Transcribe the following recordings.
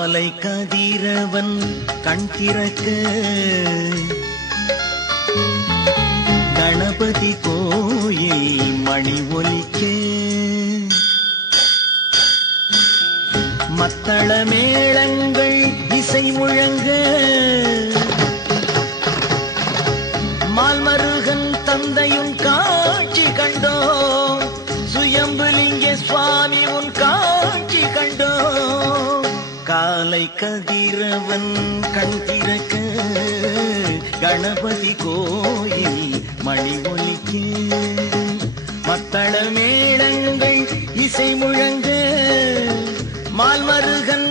காலை கதிரவன் கண் திறக்க. கணபதி கோயில் மணி ஒலிக்க. மத்தள மேளங்கள் இசை முழங்க. காலை கதிரவன் கண் திறக்க கணபதி கோயில் மணி ஒலிக்க மத்தள மேளங்கள் இசை முழங்க மால்மருகன்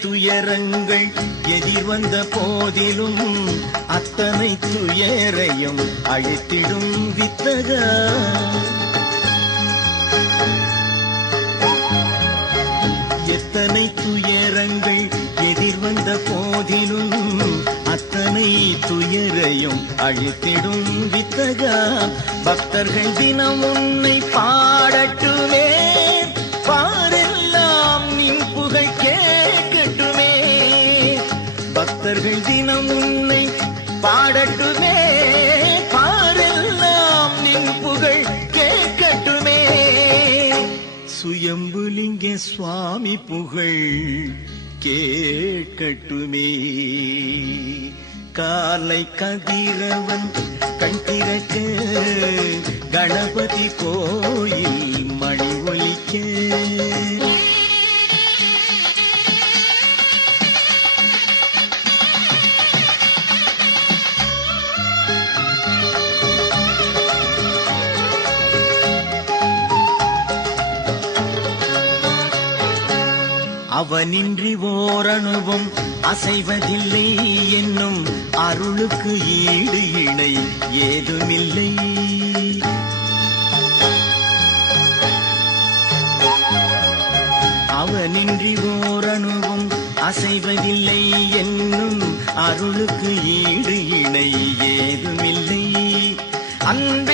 துயரங்கள் எதிர் வந்த போதிலும் அத்தனை துயரையும் அழித்திடும் வித்தக. எத்தனை துயரங்கள் எதிர் வந்த போதிலும் அத்தனை துயரையும் அழித்திடும் வித்தகா. பக்தர்கள் தினம் உன்னை பாடட்டுமே. புகழ் கேட்கட்டுமே. காலை கதிரவன் கண் திறக்க கணபதி கோயில் மணி ஒலிக்க. அவனின்றி ஓரணுவும் அசைவதில்லை என்னும் அருளுக்கு ஈடு இணை ஏதுமில்லை. அவனின்றி ஓரணுவும் அசைவதில்லை என்னும் அருளுக்கு ஈடு இணை ஏதுமில்லை. அன்பே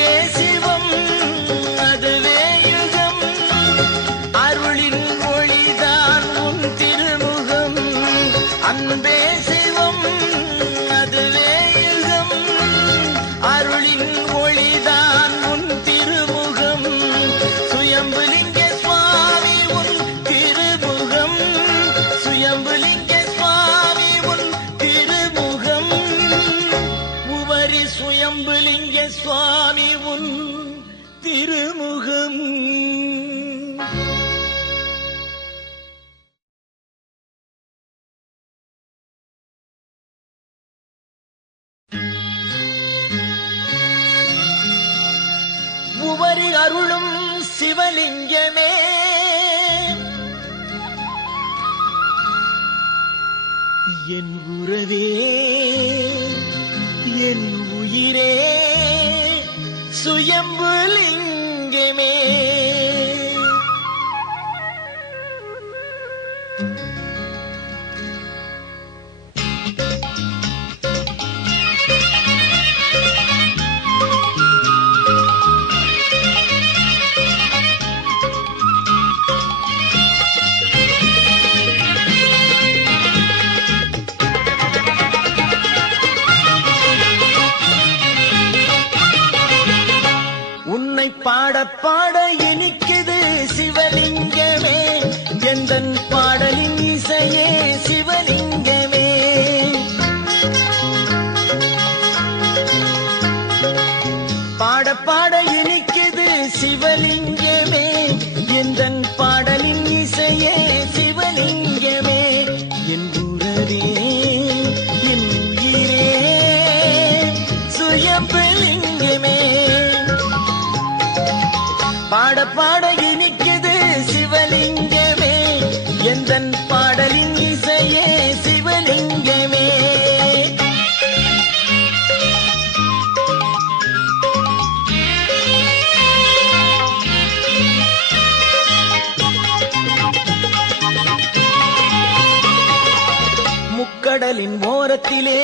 முக்கடலின் ஓரத்திலே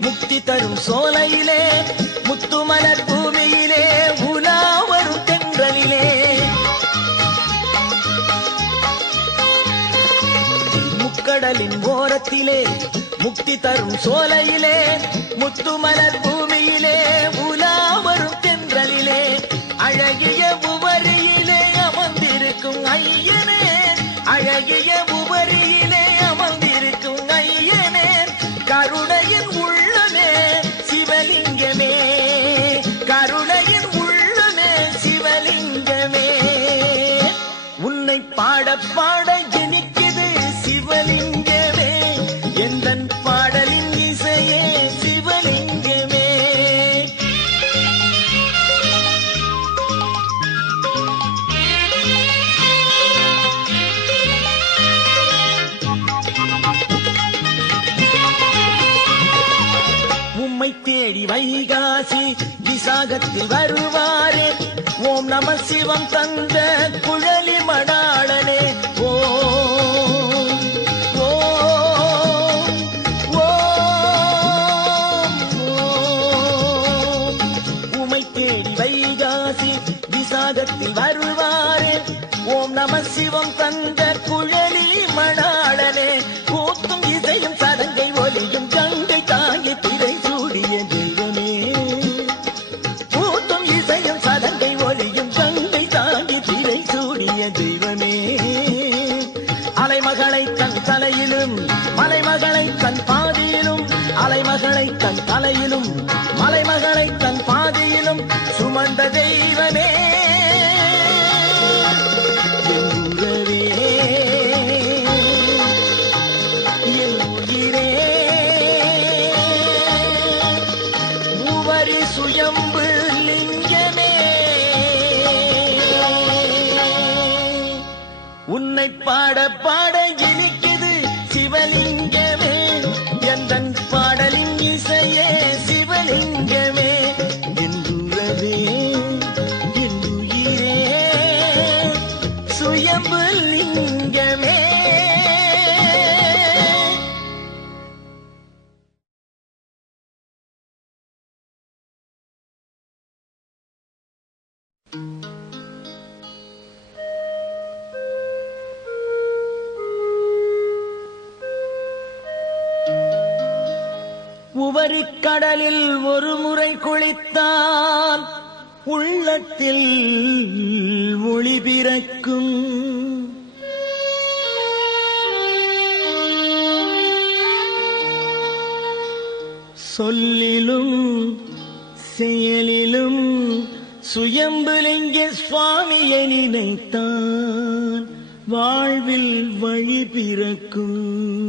முக்தி தரும் சோலையிலே முத்துமலர் பூமியிலே உலா வரும் தென்றலிலே. முக்கடலின் ஓரத்திலே முக்தி தரும் சோலையிலே முத்துமலர் பூமியிலே உலா வருவாரே. ஓம் நம சிவம் தந்த குழலி மடாளனே. ஓம் உமை தேடி வைகாசி விசாகத்தில் வருவாரே. ஓம் நம சிவம் தந்த பாட பாட உவரி கடலில் ஒரு முறை குளித்தால் உள்ளத்தில் ஒளி பிறக்கும். சொல்லிலும் செயலிலும் சுயம்புலிங்க சுவாமியை நினைத்தான் வாழ்வில் வழி பிறக்கும்.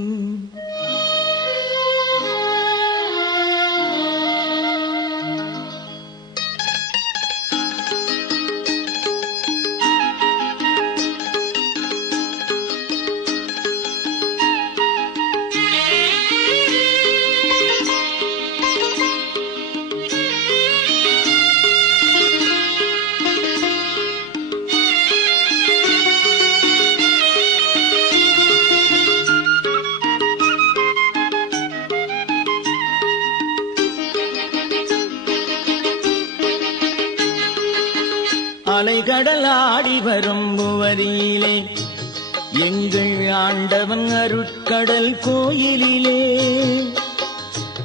கடல் கோயிலிலே.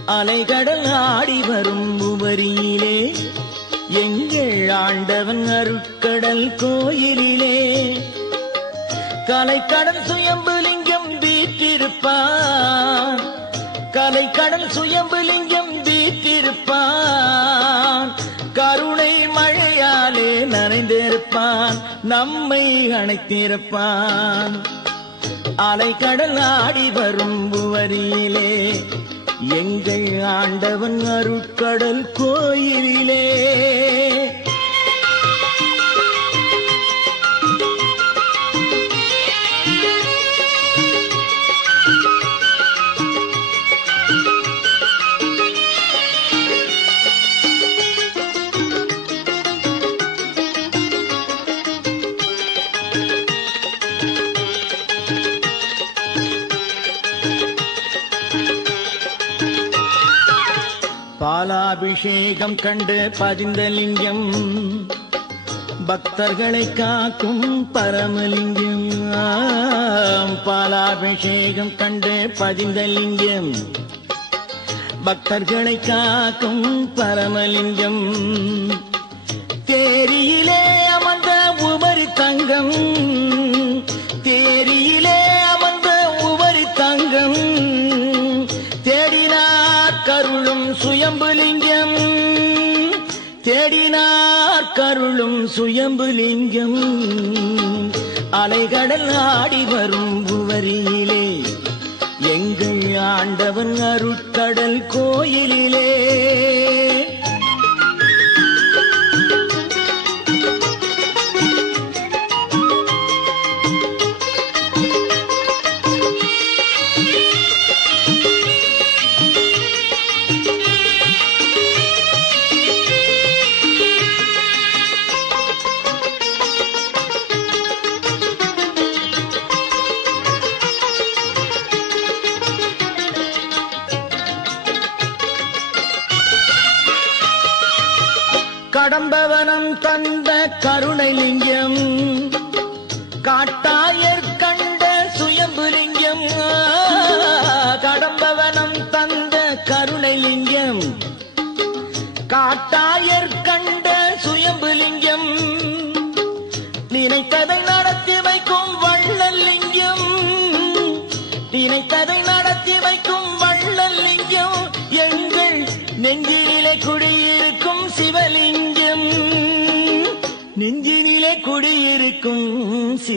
அலைகடல் ஆடி வரும் உபரியிலே எங்கள் ஆண்டவன் அருட்கடல் கோயிலிலே. கலைக்கடல் சுயம்புலிங்கம் வீற்றிருப்பான். கலைக்கடல் சுயம்புலிங்கம் வீற்றிருப்பான். கருணை மழையாலே நனைந்திருப்பான். நம்மை அணைத்திருப்பான். அலை கடல் ஆடி வரும் புவரியிலே. எங்கள் ஆண்டவன் அருட்கடல் கோயிலிலே. பாலாபிஷேகம் கண்டு பதிந்த லிங்கம். பக்தர்களை காக்கும் பரமலிங்கம். பாலாபிஷேகம் கண்டு பதிந்த லிங்கம். பக்தர்களை காக்கும் பரமலிங்கம். தேரியிலே அமர்ந்த உபரி தங்கம். கருளும் சுயம்புலிங்கம் அலைகடல் ஆடி வரும் உவரியிலே. எங்கள் ஆண்டவன் அருட்கடல் கோயிலிலே.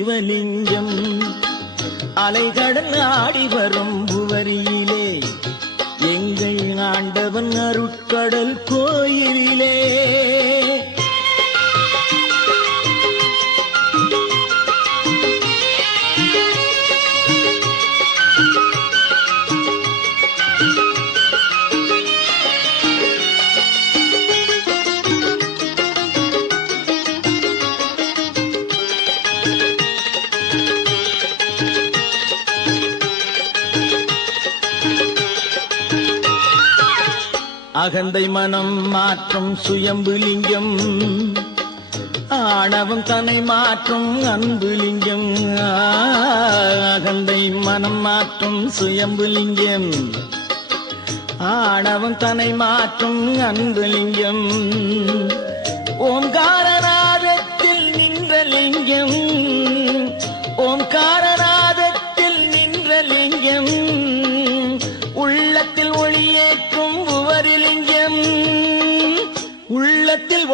சிவலிங்கம். அலைகடல் ஆடி வரும் புவரியிலே எங்கள் ஆண்டவன் அருட்கடல் கோயிலிலே. அகந்தை மனம் மாற்றும் சுயம்புலிங்கம் ஆணவம் தன்னை மாற்றும் அன்புலிங்கம் அகந்தை மனம் மாற்றும் சுயம்புலிங்கம் ஆணவம் தன்னை மாற்றும் அன்புலிங்கம் ஓம்காரன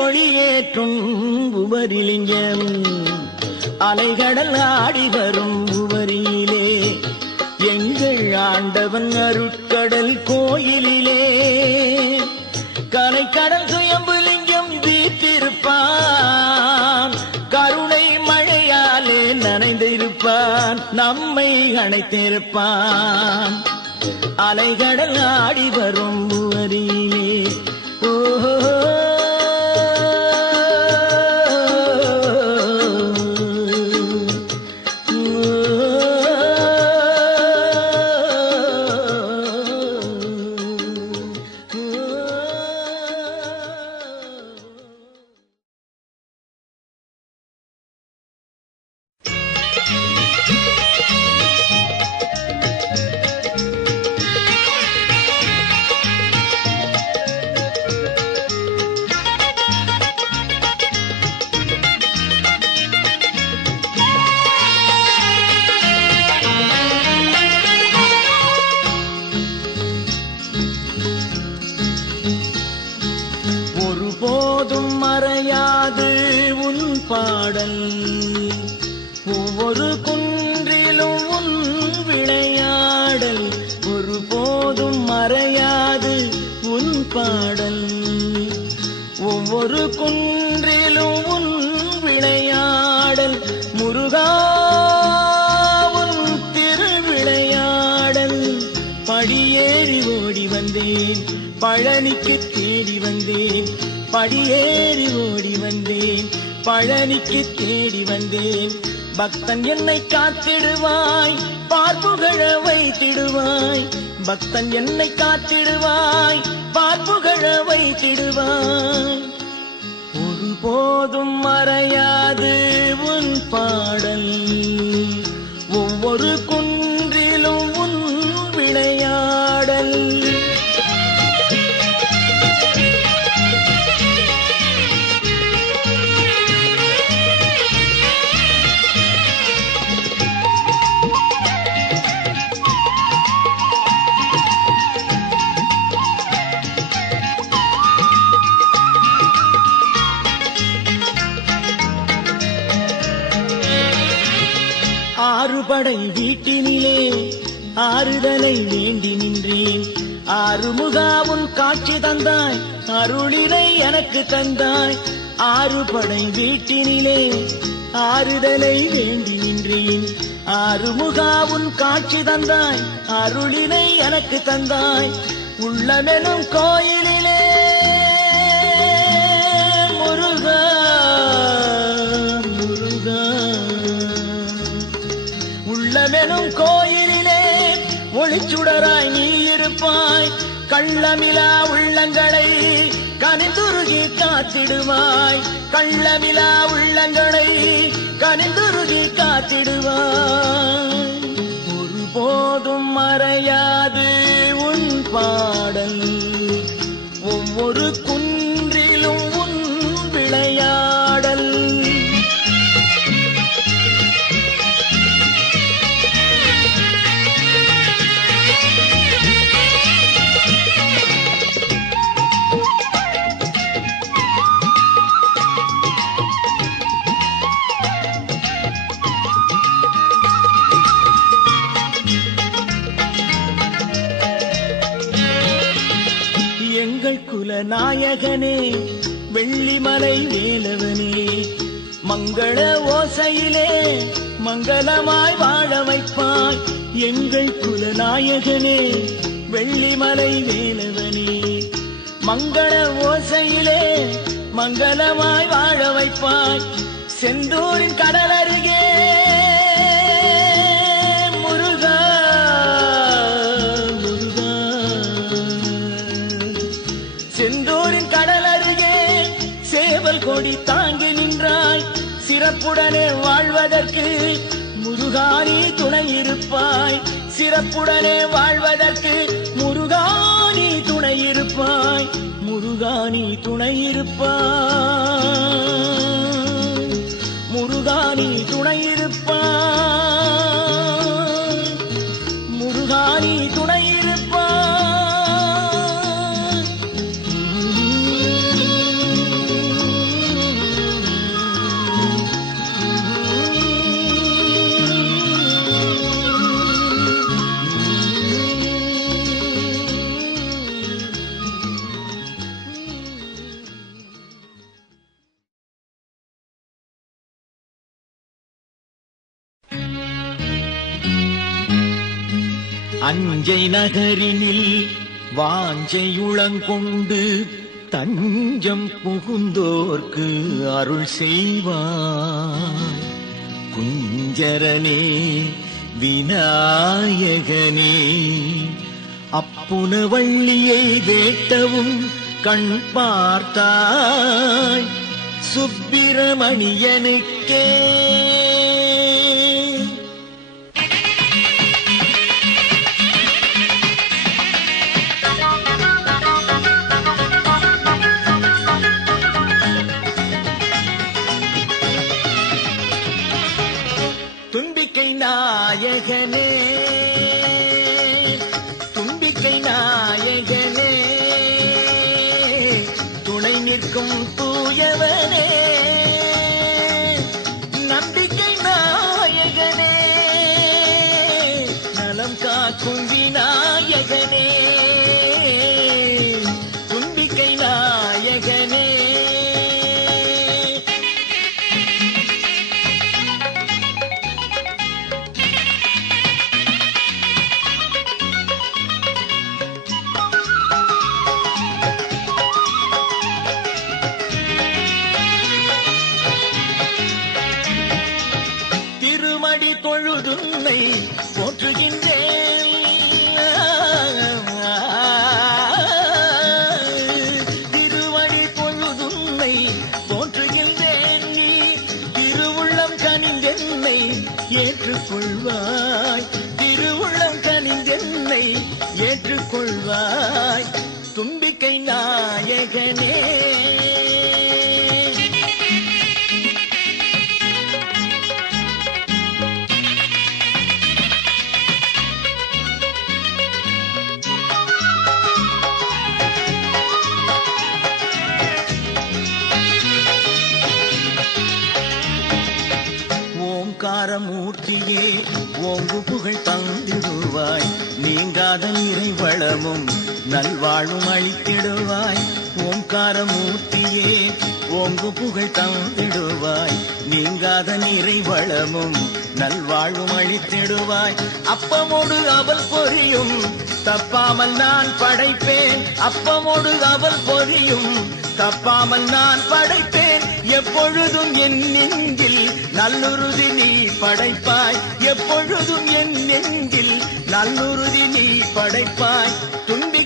ஒளியேற்றும் உபரிலிங்கம் அலைகடல் ஆடி வரும் உபரியிலே எங்கள் ஆண்டவன் அருட்கடல் கோயிலிலே. கலைக்கடல் சுயம்புலிங்கம் வீட்டிருப்பான் கருணை மழையாலே நனைந்திருப்பான். நம்மை அணைத்திருப்பான். அலைகடல் ஆடி வரும் புவரியிலே ஒரு குன்றிலும் உன் விளையாடல் ஒருபோதும் மறையாது உன் பாடல். ஒவ்வொரு குன்றிலும் உன் விளையாடல் முருகா உன் திருவிளையாடல். படியேறி ஓடி வந்தேன் பழனிக்கு தேடி வந்தேன் படியேறி ஓடி வந்தேன் பழனிக்கு தேடி வந்தேன். பக்தன் என்னை காத்திடுவாய் பார்ப்புகழ வைத்திடுவாய். பக்தன் என்னை காத்திடுவாய் பார்ப்புகழ வைத்திடுவாய். ஒருபோதும் மறையாது உன் பாடல் ஒவ்வொரு ஆறுதலை வேண்டி நின்றேன். ஆறுமுகாவும் காட்சி தந்தாய் அருளினை எனக்கு தந்தாய். ஆறுபடை வீட்டினிலே ஆறுதலை வேண்டி நின்றேன். ஆறுமுகாவும் காட்சி தந்தாய் அருளினை எனக்கு தந்தாய். உள்ளமெனும் கோயிலில் இருப்பாய் கள்ளமிலா உள்ளங்களை கனிந்துருகி காத்திடுவாய். கள்ளமிலா உள்ளங்களை கனிந்துருகி காத்திடுவாய். ஒருபோதும் மறையாது உன் பாடல் நாயகனே வெள்ளிமலை வேலவனே மங்கள ஓசையிலே மங்களமாய் வாழ வைப்பாய் செந்தூரின் கடல் அருகே. முருகா முருகா. செந்தூரின் கடல் அருகே சேவல் கொடி தாங்கி நின்றாய் சிறப்புடனே வாழ்வதற்கு முருகானி துணை இருப்பாய். சிறப்புடனே வாழ்வதற்கு முருகானி துணை இருப்பாய். முருகானி துணை இருப்பாய். முருகானி துணை இருப்பாய். தஞ்சை நகரினில் வாஞ்சையுளங்கொண்டு தஞ்சம் புகுந்தோர்க்கு அருள் செய்வாய் குஞ்சரனே விநாயகனே அப்புனவள்ளியை வேட்டவும் கண் பார்த்தாய். சுப்பிரமணியனுக்கே மூர்த்தியே ஓங்கு புகழ் தந்திடுவாய். நீங்காத இறைவளமும் நல்வாழ்வும் அளித்திடுவாய். ஓம்கார மூர்த்தியே ஓங்கு புகழ் தந்திடுவாய். நீங்காத நிறை நல்வாழ்வும் அளித்திடுவாய். அப்பமோடு அவள் பொறியும் தப்பாமல் நான் படைப்பேன். அப்பமோடு அவள் பொறியும் தப்பாமல் நான் படைப்பேன். எப்பொழுதும் என் நெஞ்சில் நல்லுறுதி நீ படைப்பாய். எப்பொழுதும் என் நெஞ்சில் நல்லுறுதி நீ படைப்பாய். துன்பி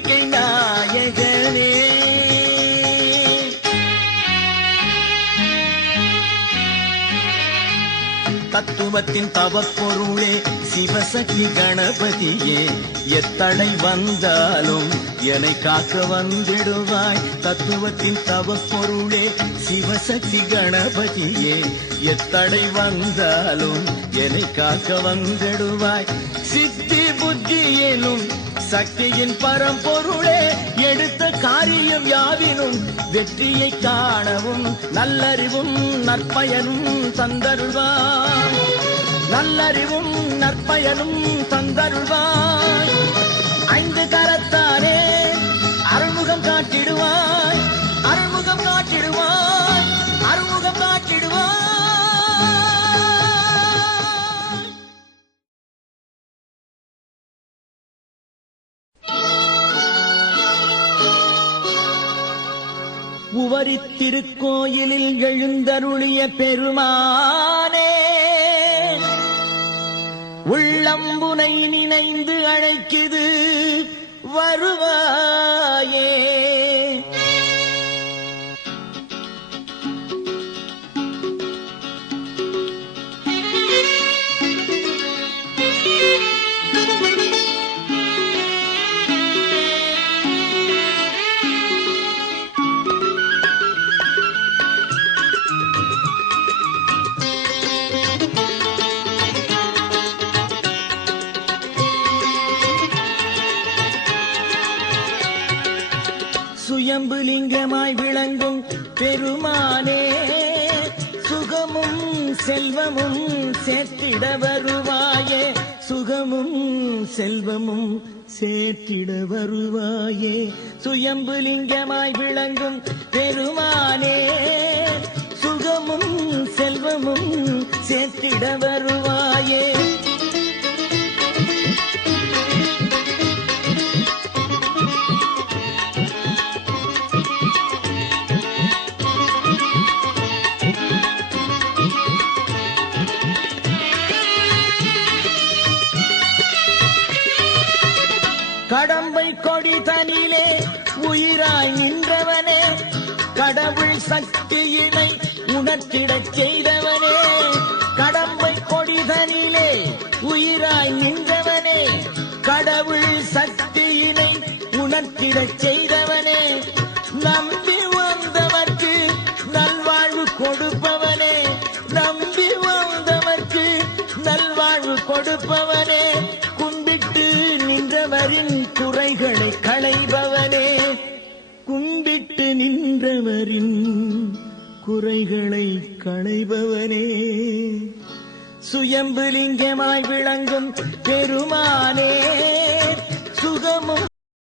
தத்துவத்தின் தவப்பொருளே சிவசக்தி கணபதியே. எத்தடை வந்தாலும் என்னை காக்க வந்திடுவாய். தத்துவத்தின் தவப்பொருளே சிவசக்தி கணபதியே. எத்தடை வந்தாலும் என்னை காக்க வந்திடுவாய். சித்தி புத்தி எனும் சக்தியின் பரம்பொருளே எடுத்த காரியம் யாவினும் வெற்றியை காணவும் நல்லறிவும் நற்பயனும் தந்தருள்வார் நல்லறிவும் நற்பயனும் தந்தருள்வார் ஐந்து கரத்தானே அருள்முகம் காட்டிடுவார் திருக்கோயிலில் எழுந்தருளிய பெருமானே உள்ளம்புனை நினைந்து அழைக்குது வருவாயே. சுயம்பு லிங்கமாய் விளங்கும் பெருமானே சுகமும் செல்வமும் சேர்த்திட வருவாயே சுகமும் செல்வமும் சேர்த்திட வருவாயே. சுயம்பு லிங்கமாய் விளங்கும் பெருமானே சுகமும் செல்வமும் சேர்த்திட வருவாயே. கடம்பை கொடி தனிலே உயிராய் நின்றவனே கடவுள் சக்தியினை உணர்த்திடச் செய்தவனே. கடம்பை கொடி தனிலே உயிராய் நின்றவனே கடவுள் சக்தியினை உணர்த்திடச் செய்தவனே மற்றவரின் குறைகளை களைபவனே. சுயம்பு லிங்கமாய் விளங்கும் பெருமானே. சுகமும்